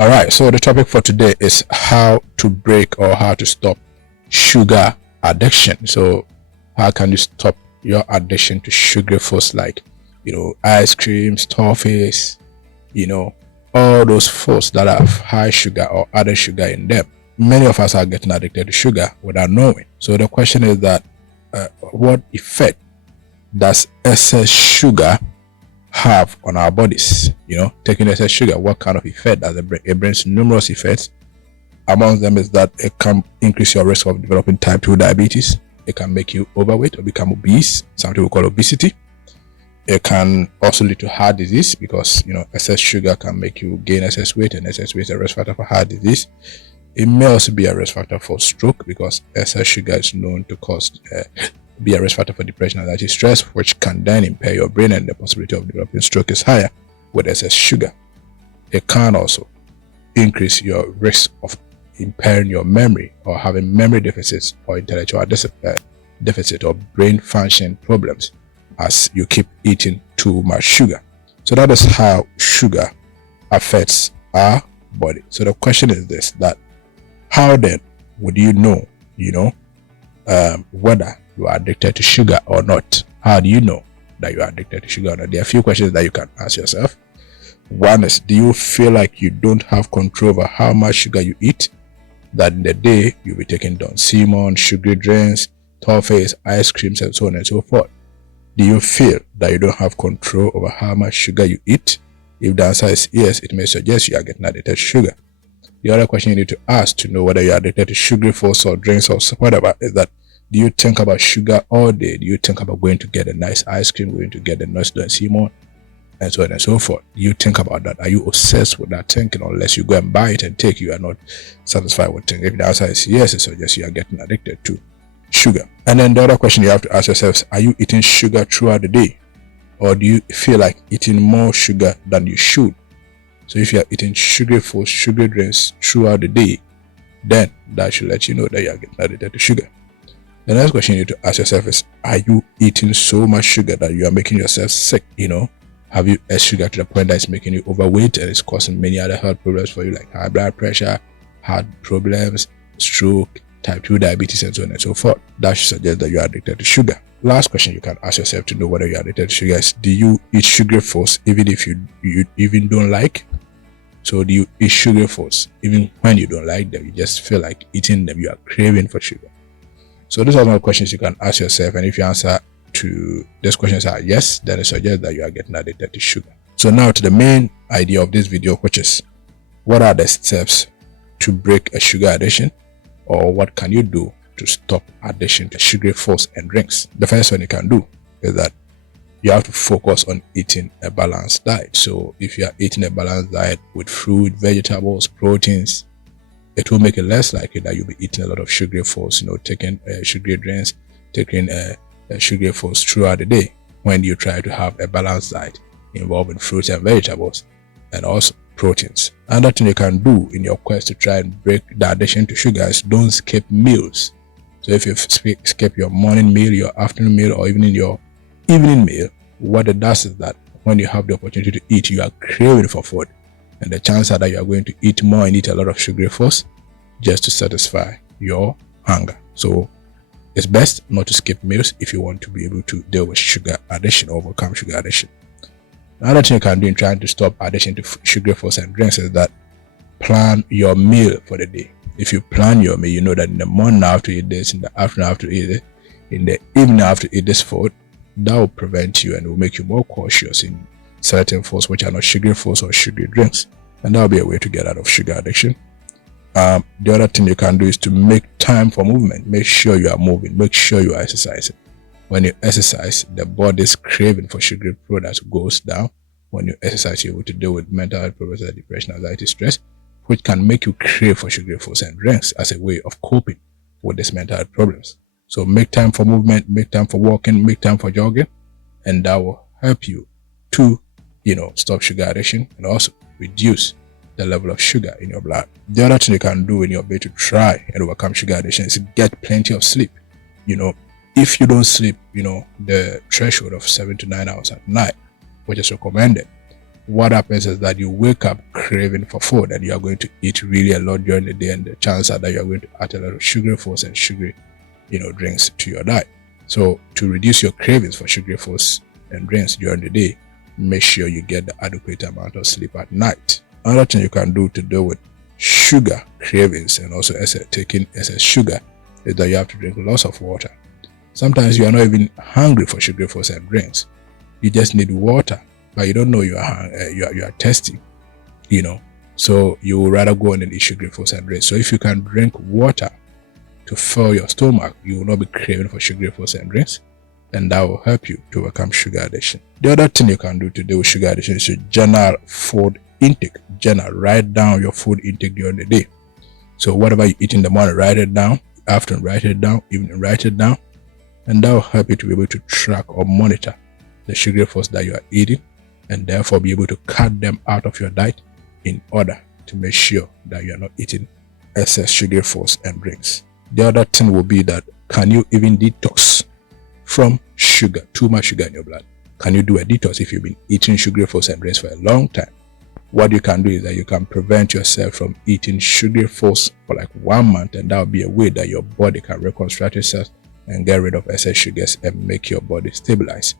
All right, so the topic for today is how to break or how to stop sugar addiction. So how can you stop your addiction to sugary foods like, ice creams, toffees, all those foods that have high sugar or added sugar in them. Many of us are getting addicted to sugar without knowing. So the question is that what effect does excess sugar have on our bodies? Taking excess sugar, what kind of effect does it bring? It brings numerous effects. Among them is that it can increase your risk of developing type 2 diabetes. It can make you overweight or become obese, something we call obesity. It can also lead to heart disease because excess sugar can make you gain excess weight, and excess weight is a risk factor for heart disease. It may also be a risk factor for stroke because excess sugar is known to be a risk factor for depression, anxiety, stress, which can then impair your brain, and the possibility of developing stroke is higher with excess sugar. It can also increase your risk of impairing your memory or having memory deficits or intellectual deficit or brain function problems as you keep eating too much sugar. So that is how sugar affects our body. So the question is this, that how then would you know, whether you are addicted to sugar or not? How do you know that you are addicted to sugar or not? There are a few questions that you can ask yourself. One is, do you feel like you don't have control over how much sugar you eat? That in the day you'll be taking Don Simon, sugary drinks, toffees, ice creams, and so on and so forth. Do you feel that you don't have control over how much sugar you eat? If the answer is yes, it may suggest you are getting addicted to sugar. The other question you need to ask to know whether you are addicted to sugary foods or drinks or whatever is that, do you think about sugar all day? Do you think about going to get a nice ice cream, going to get a nice Don Simon, and so on and so forth? Do you think about that? Are you obsessed with that thinking? Unless you go and buy it and take, you are not satisfied with thinking. If the answer is yes, it suggests you are getting addicted to sugar. And then the other question you have to ask yourself is, are you eating sugar throughout the day? Or do you feel like eating more sugar than you should? So if you are eating sugary foods, sugary drinks throughout the day, then that should let you know that you are getting addicted to sugar. The next question you need to ask yourself is, are you eating so much sugar that you are making yourself sick? Have you ate sugar to the point that it's making you overweight and it's causing many other health problems for you, like high blood pressure, heart problems, stroke, type 2 diabetes, and so on and so forth? That should suggest that you are addicted to sugar. Last question you can ask yourself to know whether you are addicted to sugar is, do you eat sugary foods even if you even don't like? So do you eat sugary foods even when you don't like them? You just feel like eating them, you are craving for sugar. So these are some questions you can ask yourself, and if your answer to these questions are yes, then it suggests that you are getting addicted to sugar. So now to the main idea of this video, which is, what are the steps to break a sugar addiction, or what can you do to stop addiction to sugary foods and drinks? The first one you can do is that you have to focus on eating a balanced diet. So if you are eating a balanced diet with fruit, vegetables, proteins, it will make it less likely that you'll be eating a lot of sugary foods, taking sugary drinks, taking sugary foods throughout the day, when you try to have a balanced diet involving fruits and vegetables and also proteins. Another thing you can do in your quest to try and break the addiction to sugar is, don't skip meals. So if you skip your morning meal, your afternoon meal, or even in your evening meal, what it does is that when you have the opportunity to eat, you are craving for food, and the chances are that you are going to eat more and eat a lot of sugary foods just to satisfy your hunger. So it's best not to skip meals if you want to be able to deal with sugar addiction, overcome sugar addiction. Another thing you can do in trying to stop addiction to sugary foods and drinks is that, plan your meal for the day. If you plan your meal, you know that in the morning I have to eat this, in the afternoon I have to eat it, in the evening I have to eat this food. That will prevent you and will make you more cautious in certain foods which are not sugary foods or sugary drinks, and that will be a way to get out of sugar addiction. The other thing you can do is to make time for movement. Make sure you are moving, make sure you are exercising. When you exercise, the body's craving for sugary products goes down. When you exercise, you're able to deal with mental health problems like depression, anxiety, stress, which can make you crave for sugary foods and drinks as a way of coping with these mental health problems. So make time for movement, make time for walking, make time for jogging, and that will help you to, stop sugar addiction and also reduce the level of sugar in your blood. The other thing you can do in your way to try and overcome sugar addiction is to get plenty of sleep. If you don't sleep, the threshold of 7 to 9 hours at night, which is recommended, what happens is that you wake up craving for food and you are going to eat really a lot during the day, and the chances are that you are going to add a lot of sugary foods and sugary, drinks to your diet. So to reduce your cravings for sugary foods and drinks during the day, make sure you get the adequate amount of sleep at night. Another thing you can do to deal with sugar cravings and also taking excess sugar is that you have to drink lots of water. Sometimes you are not even hungry for sugary foods and drinks. You just need water, but you don't know you are thirsty, so you would rather go on and eat sugary foods and drinks. So if you can drink water to fill your stomach, you will not be craving for sugary foods and drinks, and that will help you to overcome sugar addiction. The other thing you can do to deal with sugar addiction is to journal food intake. Write down your food intake during the day. So whatever you eat in the morning, write it down. Afternoon, write it down. Evening, write it down, and that will help you to be able to track or monitor the sugary foods that you are eating, and therefore be able to cut them out of your diet in order to make sure that you are not eating excess sugary foods and drinks. The other thing will be that, can you even detox from sugar, too much sugar in your blood? Can you do a detox if you've been eating sugary foods and drinks for a long time? What you can do is that you can prevent yourself from eating sugary foods for like 1 month, and that will be a way that your body can reconstruct itself and get rid of excess sugars and make your body stabilize.